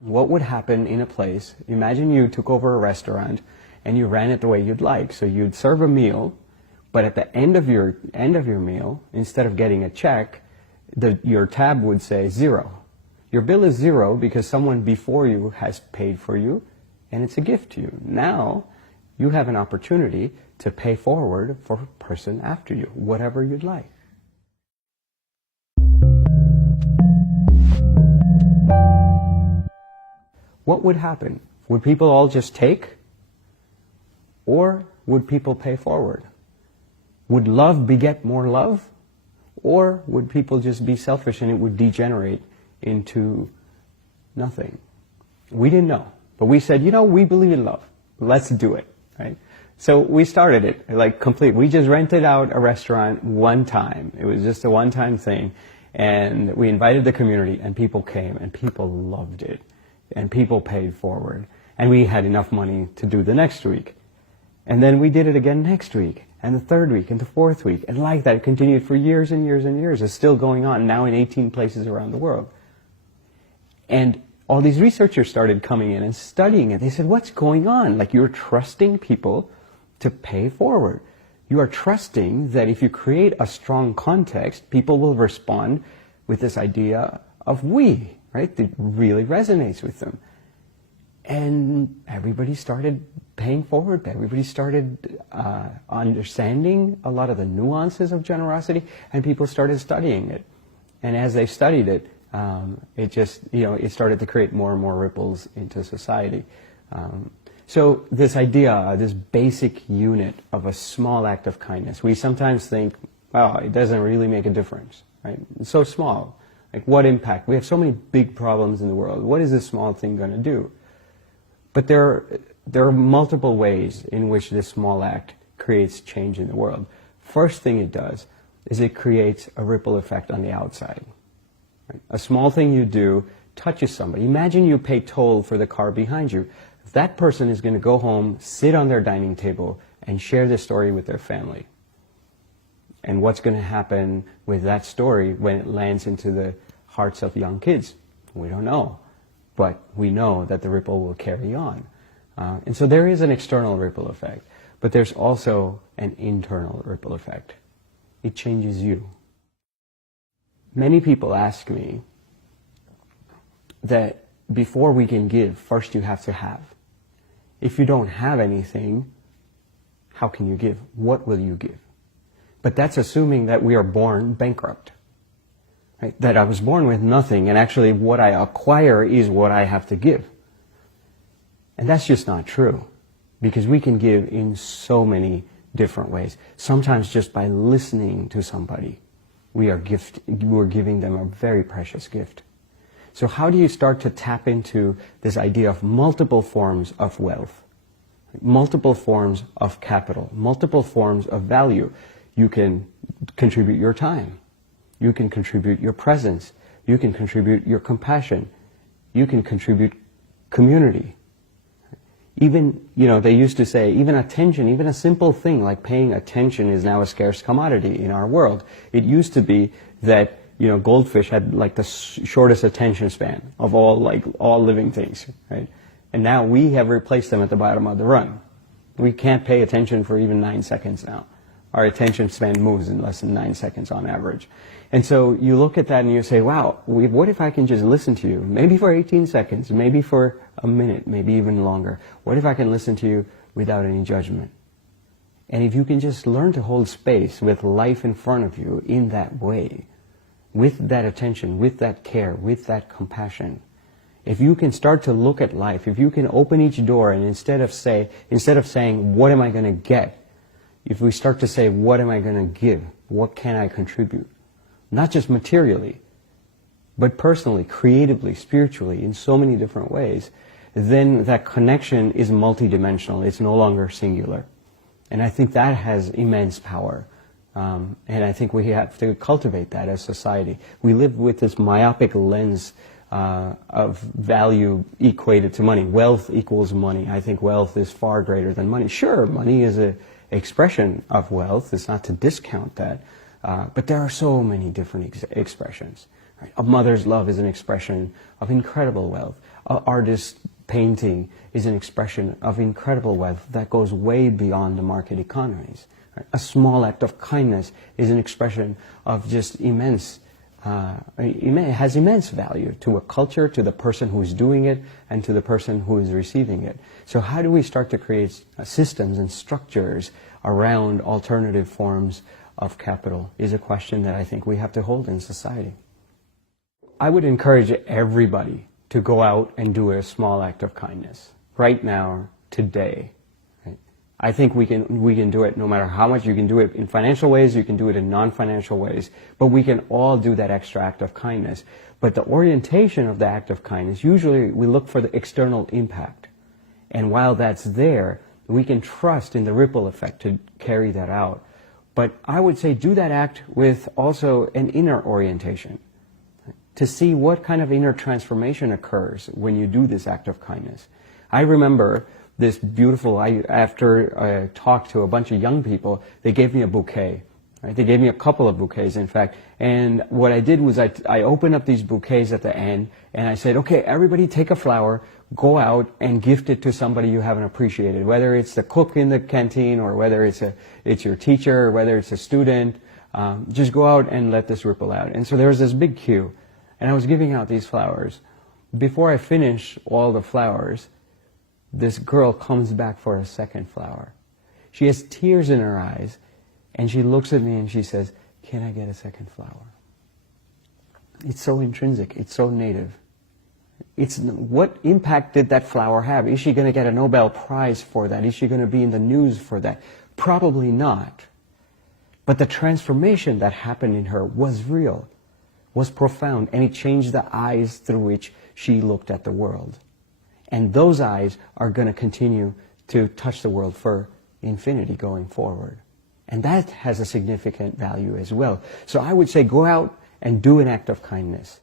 What would happen in a place, imagine you took over a restaurant and you ran it the way you'd like. So you'd serve a meal, but at the end of your meal, instead of getting a check, your tab would say 0. Your bill is 0 because someone before you has paid for you, and it's a gift to you. Now, you have an opportunity to pay forward for a person after you, whatever you'd like. What would happen? Would people all just take? Or would people pay forward? Would love beget more love? Or would people just be selfish and it would degenerate into nothing? We didn't know. But we said, you know, we believe in love. Let's do it, right? So we started it, like complete. We just rented out a restaurant one time. It was just a one-time thing. And we invited the community and people came and people loved it. And people paid forward. And we had enough money to do the next week. And then we did it again next week, and the third week, and the fourth week. And like that, it continued for years and years and years. It's still going on now in 18 places around the world. And all these researchers started coming in and studying it. They said, what's going on? Like, you're trusting people to pay forward. You are trusting that if you create a strong context, people will respond with this idea of we. Right? That really resonates with them. And everybody started paying forward. Everybody started understanding a lot of the nuances of generosity, and people started studying it. And as they studied it, it just, it started to create more and more ripples into society. So this idea, this basic unit of a small act of kindness, we sometimes think, oh, it doesn't really make a difference, right? It's so small. Like, what impact? We have so many big problems in the world. What is this small thing going to do? But there are multiple ways in which this small act creates change in the world. First thing it does is it creates a ripple effect on the outside. Right? A small thing you do touches somebody. Imagine you pay toll for the car behind you. That person is going to go home, sit on their dining table, and share this story with their family. And what's going to happen with that story when it lands into the hearts of young kids? We don't know. But we know that the ripple will carry on. And so there is an external ripple effect. But there's also an internal ripple effect. It changes you. Many people ask me that before we can give, first you have to have. If you don't have anything, how can you give? What will you give? But that's assuming that we are born bankrupt. Right? That I was born with nothing, and actually what I acquire is what I have to give. And that's just not true. Because we can give in so many different ways. Sometimes just by listening to somebody, we're giving them a very precious gift. So how do you start to tap into this idea of multiple forms of wealth? Multiple forms of capital, multiple forms of value. You can contribute your time. You can contribute your presence. You can contribute your compassion. You can contribute community. Even, they used to say, even attention, even a simple thing like paying attention is now a scarce commodity in our world. It used to be that, goldfish had like the shortest attention span of all living things, right? And now we have replaced them at the bottom of the run. We can't pay attention for even 9 seconds now. Our attention span moves in less than 9 seconds on average. And so you look at that and you say, wow, what if I can just listen to you? Maybe for 18 seconds, maybe for a minute, maybe even longer. What if I can listen to you without any judgment? And if you can just learn to hold space with life in front of you in that way, with that attention, with that care, with that compassion, if you can start to look at life, if you can open each door and instead of saying, what am I going to get? If we start to say, what am I going to give? What can I contribute? Not just materially, but personally, creatively, spiritually, in so many different ways, then that connection is multidimensional. It's no longer singular. And I think that has immense power. And I think we have to cultivate that as society. We live with this myopic lens of value equated to money. Wealth equals money. I think wealth is far greater than money. Sure, money is an expression of wealth. It's not to discount that. But there are so many different expressions. Right? A mother's love is an expression of incredible wealth. An artist's painting is an expression of incredible wealth that goes way beyond the market economies. Right? A small act of kindness is an expression of just immense, it has immense value to a culture, to the person who is doing it, and to the person who is receiving it. So how do we start to create systems and structures around alternative forms of capital is a question that I think we have to hold in society. I would encourage everybody to go out and do a small act of kindness right now, today. Right? I think we can do it no matter how much. You can do it in financial ways, you can do it in non-financial ways, but we can all do that extra act of kindness. But the orientation of the act of kindness, usually we look for the external impact. And while that's there, we can trust in the ripple effect to carry that out. But I would say do that act with also an inner orientation, to see what kind of inner transformation occurs when you do this act of kindness. I remember this beautiful, after I talked to a bunch of young people, they gave me a bouquet. Right? They gave me a couple of bouquets, in fact. And what I did was I opened up these bouquets at the end, and I said, okay, everybody take a flower, go out and gift it to somebody you haven't appreciated, whether it's the cook in the canteen, or whether it's your teacher, or whether it's a student. Just go out and let this ripple out. And so there was this big queue, and I was giving out these flowers. Before I finished all the flowers, this girl comes back for a second flower. She has tears in her eyes, and she looks at me and she says, can I get a second flower? It's so intrinsic, it's so native. What impact did that flower have? Is she going to get a Nobel Prize for that? Is she going to be in the news for that? Probably not. But the transformation that happened in her was real, was profound, and it changed the eyes through which she looked at the world. And those eyes are going to continue to touch the world for infinity going forward. And that has a significant value as well. So I would say go out and do an act of kindness.